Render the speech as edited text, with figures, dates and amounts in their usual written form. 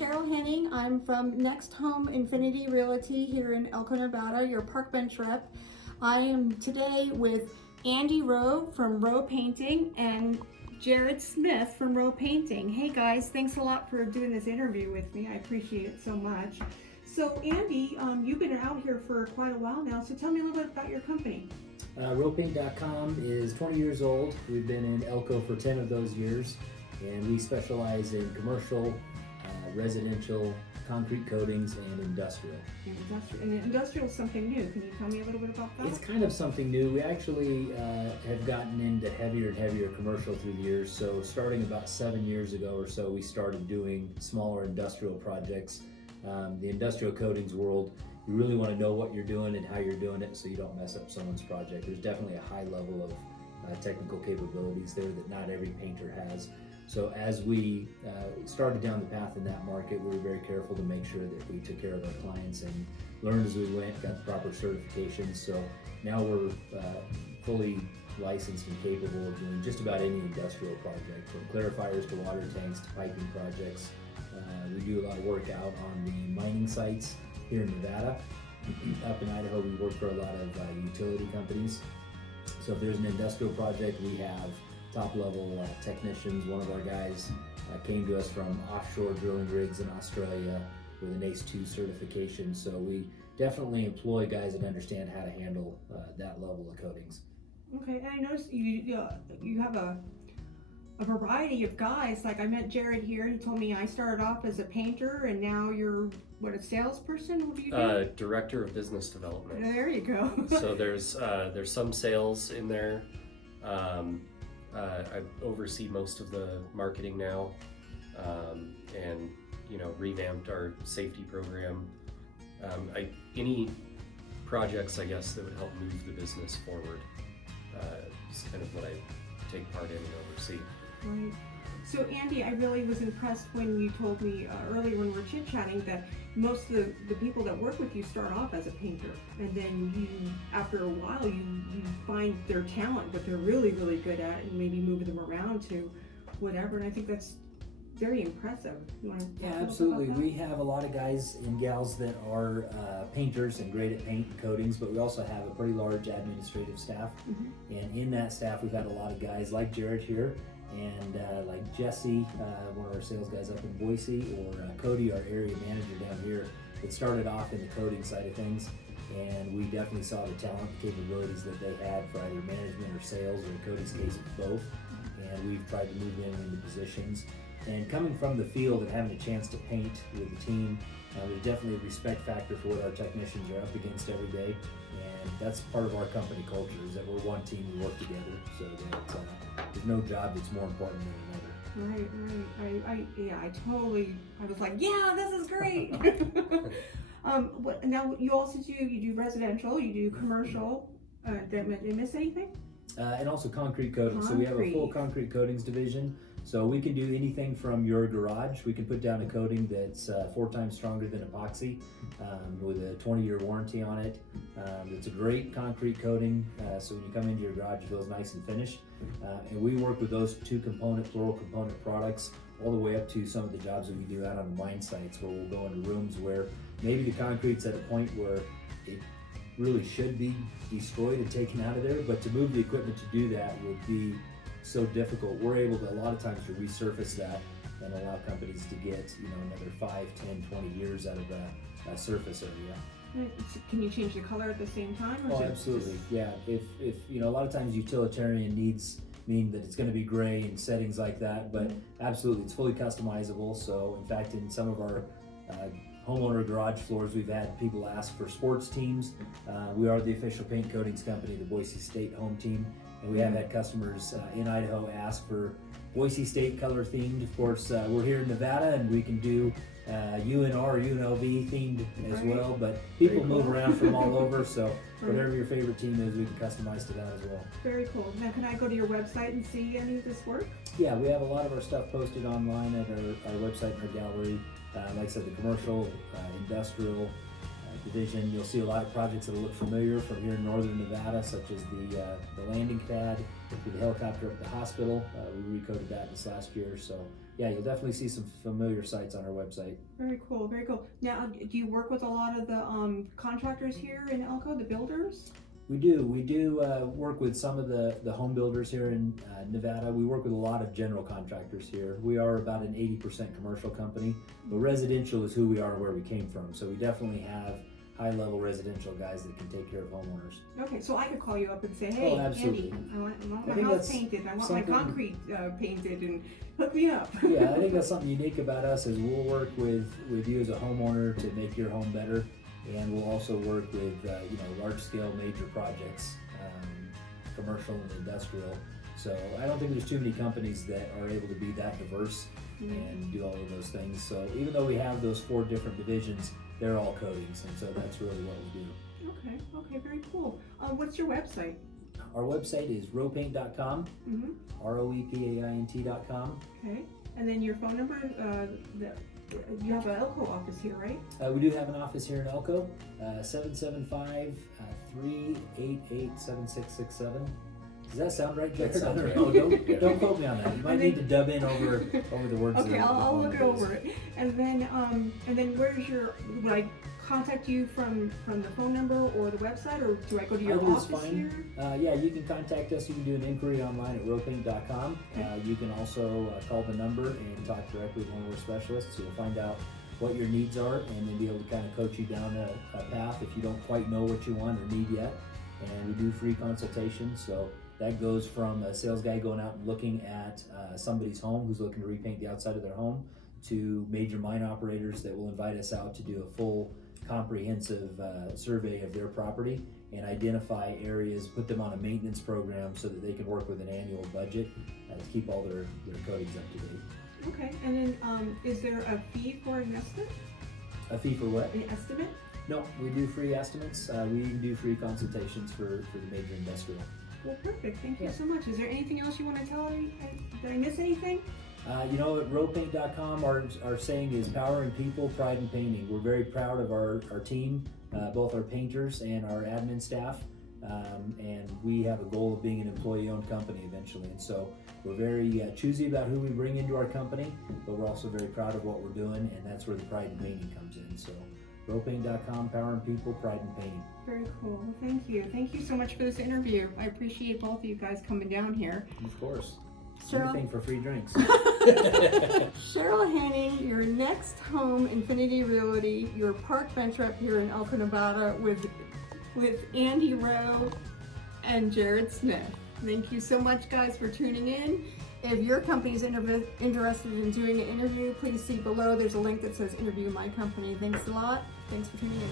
Cheryl Henning. I'm from Next Home Infinity Realty here in Elko, Nevada, your park bench rep. I am today with Andy Rowe from Roe Painting and Jared Smith from Roe Painting. Hey guys, thanks a lot for doing this interview with me. I appreciate it so much. So Andy, you've been out here for quite a while now, so tell me a little bit about your company. RoePaint.com is 20 years old. We've been in Elko for 10 of those years, and we specialize in commercial, residential, concrete coatings, and industrial. And industrial is something new. Can you tell me a little bit about that? It's kind of something new. We actually have gotten into heavier and heavier commercial through the years. So starting about 7 years ago or so, we started doing smaller industrial projects. The industrial coatings world, you really want to know what you're doing and how you're doing it so you don't mess up someone's project. There's definitely a high level of technical capabilities there that not every painter has. So as we started down the path in that market, we were very careful to make sure that we took care of our clients and learned as we went, got the proper certifications. So now we're fully licensed and capable of doing just about any industrial project, from clarifiers to water tanks to piping projects. We do a lot of work out on the mining sites here in Nevada. Up in Idaho, we work for a lot of utility companies. So if there's an industrial project, we have top level technicians. One of our guys came to us from offshore drilling rigs in Australia with an ACE 2 certification. So we definitely employ guys that understand how to handle that level of coatings. Okay, and I noticed you have a variety of guys. Like I met Jared here. He told me I started off as a painter, and now you're a salesperson? What do you do? Director of Business Development. There you go. So there's some sales in there. I oversee most of the marketing now, and revamped our safety program. Any projects, I guess, that would help move the business forward is kind of what I take part in and oversee. Right. So Andy, I really was impressed when you told me earlier when we were chit-chatting that most of the people that work with you start off as a painter, and then you, after a while, you find their talent, what they're really, really good at, and maybe move them around to whatever, and I think that's very impressive. You want to Yeah, absolutely. We have a lot of guys and gals that are painters and great at paint and coatings, but we also have a pretty large administrative staff. Mm-hmm. And in that staff, we've had a lot of guys like Jared here, and like Jesse, one of our sales guys up in Boise, or Cody, our area manager down here, that started off in the coating side of things. And we definitely saw the talent and capabilities that they had for either management or sales, or in Cody's case, both. And we've tried to move them into positions. And coming from the field and having a chance to paint with the team, there's definitely a respect factor for what our technicians are up against every day. And that's part of our company culture, is that we're one team, we work together, so that there's no job that's more important than another. Right. I was like, yeah, this is great. Now you also do residential, you do commercial. Did I miss anything? And also concrete coatings. So we have a full concrete coatings division. So we can do anything from your garage. We can put down a coating that's 4 times stronger than epoxy, with a 20-year warranty on it. It's a great concrete coating, so when you come into your garage, it feels nice and finished. And we work with those 2 plural component products all the way up to some of the jobs that we do out on the mine sites, where we'll go into rooms where maybe the concrete's at a point where it really should be destroyed and taken out of there, but to move the equipment to do that would be so difficult. We're able to, a lot of times, to resurface that and allow companies to get another 5, 10, 20 years out of that surface area. Can you change the color at the same time? Oh, absolutely. Yeah. If a lot of times utilitarian needs mean that it's going to be gray in settings like that, but absolutely, it's fully customizable. So in fact, in some of our homeowner garage floors, we've had people ask for sports teams. We are the official paint coatings company, the Boise State home team, and we have had customers in Idaho ask for Boise State color themed. Of course, we're here in Nevada, and we can do UNR or UNLV themed as well, but people move around from all over, so whatever your favorite team is, we can customize to that as well. Very cool. Now, can I go to your website and see any of this work? Yeah, we have a lot of our stuff posted online at our website and our gallery. Like I said, the commercial, industrial, division. You'll see a lot of projects that'll look familiar from here in northern Nevada, such as the landing pad, the helicopter up at the hospital. We recoded that this last year, so yeah, you'll definitely see some familiar sites on our website. Very cool, very cool. Now, do you work with a lot of the contractors here in Elko, the builders? We do work with some of the home builders here in Nevada. We work with a lot of general contractors here. We are about an 80% commercial company, but residential is who we are, where we came from. So we definitely have high-level residential guys that can take care of homeowners. Okay, so I could call you up and say, hey, absolutely. Andy, I want my house painted, I want my concrete painted, and hook me up. Yeah, I think that's something unique about us is we'll work with you as a homeowner to make your home better, and we'll also work with large-scale major projects, commercial and industrial. So I don't think there's too many companies that are able to be that diverse and do all of those things. So even though we have those 4 different divisions, they're all coatings, and so that's really what we do. Okay, very cool. What's your website? Our website is roepaint.com, roepaint.com. Okay, and then your phone number, you have an Elko office here, right? We do have an office here in Elko, 775-388-7667. Does that sound right, Jared? That sounds right. Don't quote me on that. You might need to dub in over the words. Okay, I'll look over it. And then where's would I contact you from the phone number or the website, or do I go to your Either is office fine. here? Yeah, you can contact us. You can do an inquiry online at roepaint.com. You can also call the number and talk directly with one of our specialists. So we'll find out what your needs are and then be able to kind of coach you down a path if you don't quite know what you want or need yet. And we do free consultations. So that goes from a sales guy going out and looking at somebody's home who's looking to repaint the outside of their home, to major mine operators that will invite us out to do a full comprehensive survey of their property and identify areas, put them on a maintenance program so that they can work with an annual budget to keep all their coatings up to date. Okay, and then is there a fee for an estimate? A fee for what? An estimate? No, we do free estimates. We even do free consultations for the major industrial. Well, perfect. Thank you so much. Is there anything else you want to tell me? Did I miss anything? At roepaint.com, our saying is power in people, pride in painting. We're very proud of our team, both our painters and our admin staff, and we have a goal of being an employee-owned company eventually. And so we're very choosy about who we bring into our company, but we're also very proud of what we're doing, and that's where the pride in painting comes in. So roepaint.com, power in people, pride in painting. Very cool. Well, thank you. Thank you so much for this interview. I appreciate both of you guys coming down here. Of course. Cheryl, Anything for free drinks. Cheryl Henning, your next home, Infinity Realty, your park bench rep here in Elko, Nevada, with Andy Rowe and Jared Smith. Thank you so much, guys, for tuning in. If your company is interested in doing an interview, please see below. There's a link that says Interview My Company. Thanks a lot. Thanks for tuning in.